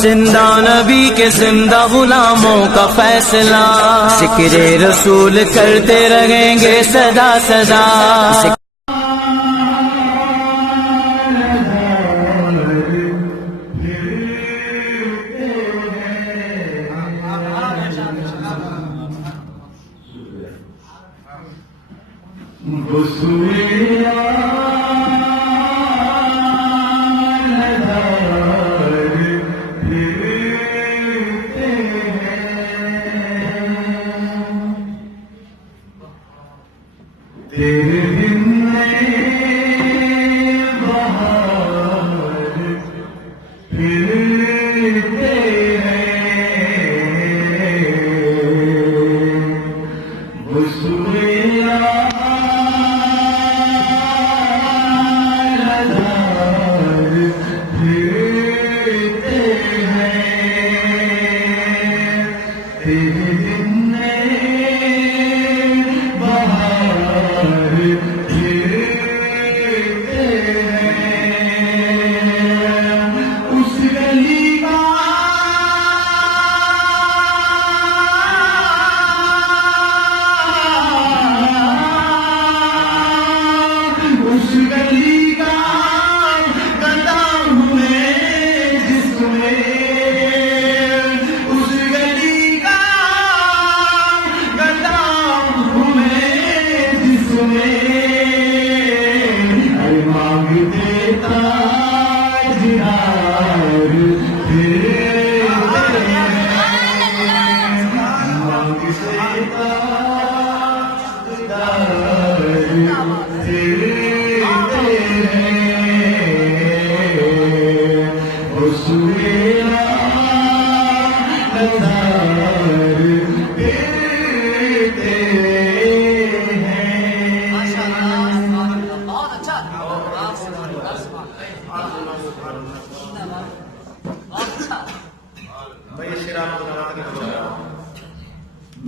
زندہ نبی کے زندہ غلاموں کا فیصلہ، ذکر رسول کرتے رہیں گے صدا صدا۔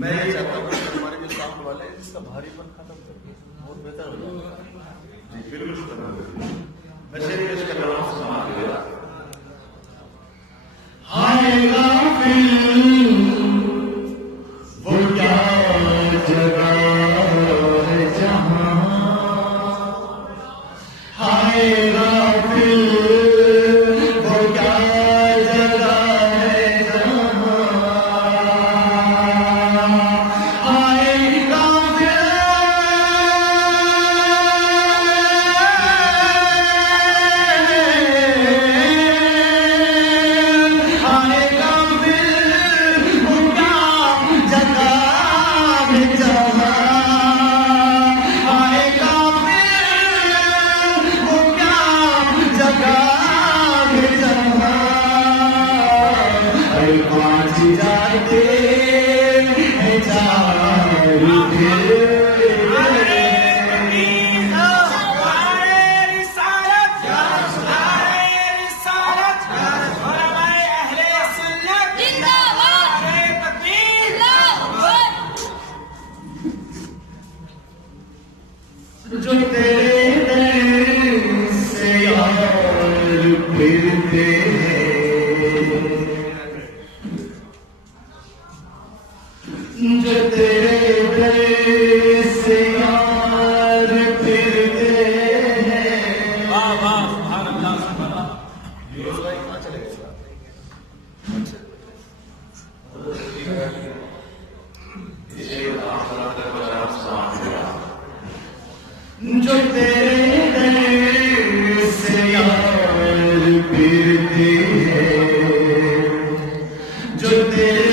میں یہ چاہتا ہوں کہ ہمارے جو ساؤنڈ والے ہیں اس کا بھاری پن ختم کر کے بہت بہتر ہو جائے۔ جی بالکل میں شعر پیش کر رہا ہوں، سنا کے ہائے غافل وہ کیا جگہ ہے جہاں، ہائے غافل وہ کیا جگہ ہے جہاں، ہائے غافل جو تیرے در سے یار پھرتے ہیں، جو تیرے در سے یار پھرتے ہیں، جو تیرے در سے یار پھرتے ہیں، جو تیرے